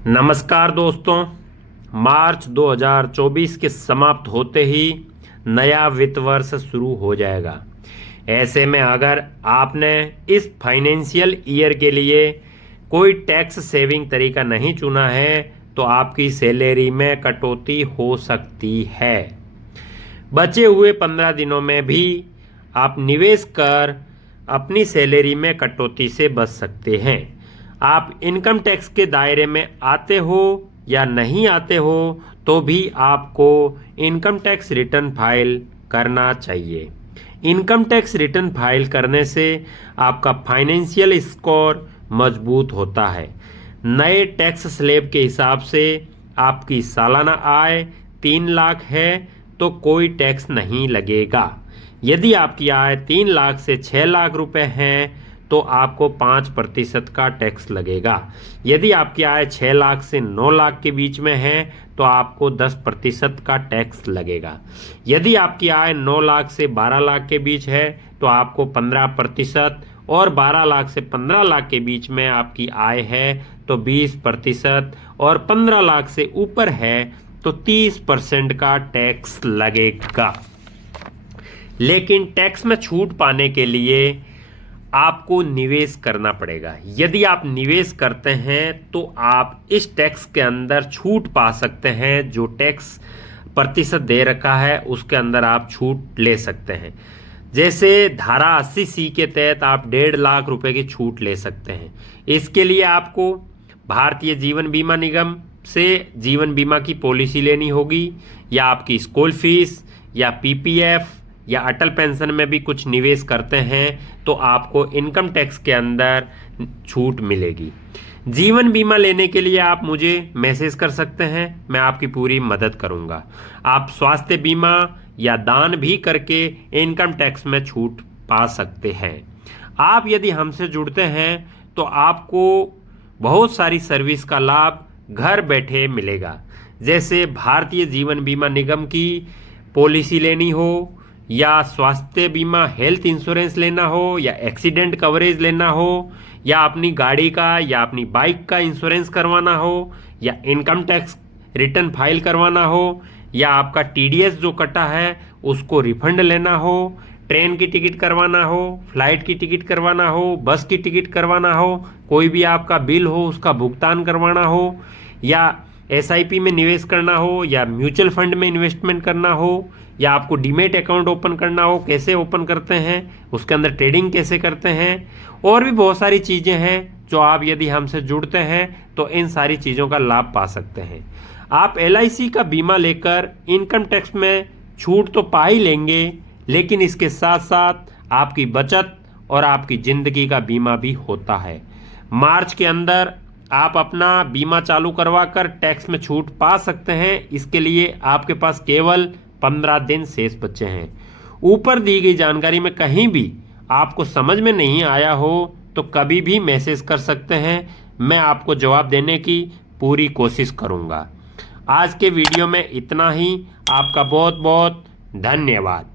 नमस्कार दोस्तों। मार्च 2024 के समाप्त होते ही नया वित्त वर्ष शुरू हो जाएगा। ऐसे में अगर आपने इस फाइनेंशियल ईयर के लिए कोई टैक्स सेविंग तरीका नहीं चुना है तो आपकी सैलरी में कटौती हो सकती है। बचे हुए 15 दिनों में भी आप निवेश कर अपनी सैलरी में कटौती से बच सकते हैं। आप इनकम टैक्स के दायरे में आते हो या नहीं आते हो तो भी आपको इनकम टैक्स रिटर्न फाइल करना चाहिए। इनकम टैक्स रिटर्न फाइल करने से आपका फाइनेंशियल स्कोर मजबूत होता है। नए टैक्स स्लैब के हिसाब से आपकी सालाना आय 3 लाख है तो कोई टैक्स नहीं लगेगा। यदि आपकी आय 3 लाख से 6 लाख रुपए है तो आपको 5% का टैक्स लगेगा। यदि आपकी आय 6 लाख से 9 लाख के बीच में है तो आपको 10% का टैक्स लगेगा। यदि आपकी आय 9 लाख से 12 लाख के बीच है तो आपको 15%, और 12 लाख से 15 लाख के बीच में आपकी आय है तो 20%, और 15 लाख से ऊपर है तो 30% का टैक्स लगेगा। लेकिन टैक्स में छूट पाने के लिए आपको निवेश करना पड़ेगा। यदि आप निवेश करते हैं तो आप इस टैक्स के अंदर छूट पा सकते हैं। जो टैक्स प्रतिशत दे रखा है उसके अंदर आप छूट ले सकते हैं। जैसे धारा 80C के तहत आप 1.5 लाख रुपए की छूट ले सकते हैं। इसके लिए आपको भारतीय जीवन बीमा निगम से जीवन बीमा की पॉलिसी लेनी होगी, या आपकी स्कूल फीस या PPF या अटल पेंशन में भी कुछ निवेश करते हैं तो आपको इनकम टैक्स के अंदर छूट मिलेगी। जीवन बीमा लेने के लिए आप मुझे मैसेज कर सकते हैं, मैं आपकी पूरी मदद करूंगा। आप स्वास्थ्य बीमा या दान भी करके इनकम टैक्स में छूट पा सकते हैं। आप यदि हमसे जुड़ते हैं तो आपको बहुत सारी सर्विस का लाभ घर बैठे मिलेगा। जैसे भारतीय जीवन बीमा निगम की पॉलिसी लेनी हो, या स्वास्थ्य बीमा हेल्थ इंश्योरेंस लेना हो, या एक्सीडेंट कवरेज लेना हो, या अपनी गाड़ी का या अपनी बाइक का इंश्योरेंस करवाना हो, या इनकम टैक्स रिटर्न फाइल करवाना हो, या आपका TDS जो कटा है उसको रिफंड लेना हो, ट्रेन की टिकट करवाना हो, फ्लाइट की टिकट करवाना हो, बस की टिकट करवाना हो, कोई भी आपका बिल हो उसका भुगतान करवाना हो, या SIP में निवेश करना हो, या म्यूचुअल फंड में इन्वेस्टमेंट करना हो, या आपको डीमेट अकाउंट ओपन करना हो, कैसे ओपन करते हैं, उसके अंदर ट्रेडिंग कैसे करते हैं, और भी बहुत सारी चीज़ें हैं जो आप यदि हमसे जुड़ते हैं तो इन सारी चीज़ों का लाभ पा सकते हैं। आप LIC का बीमा लेकर इनकम टैक्स में छूट तो पा ही लेंगे, लेकिन इसके साथ साथ आपकी बचत और आपकी ज़िंदगी का बीमा भी होता है। मार्च के अंदर आप अपना बीमा चालू करवा कर टैक्स में छूट पा सकते हैं। इसके लिए आपके पास केवल 15 दिन शेष बचे हैं। ऊपर दी गई जानकारी में कहीं भी आपको समझ में नहीं आया हो तो कभी भी मैसेज कर सकते हैं, मैं आपको जवाब देने की पूरी कोशिश करूंगा। आज के वीडियो में इतना ही। आपका बहुत बहुत धन्यवाद।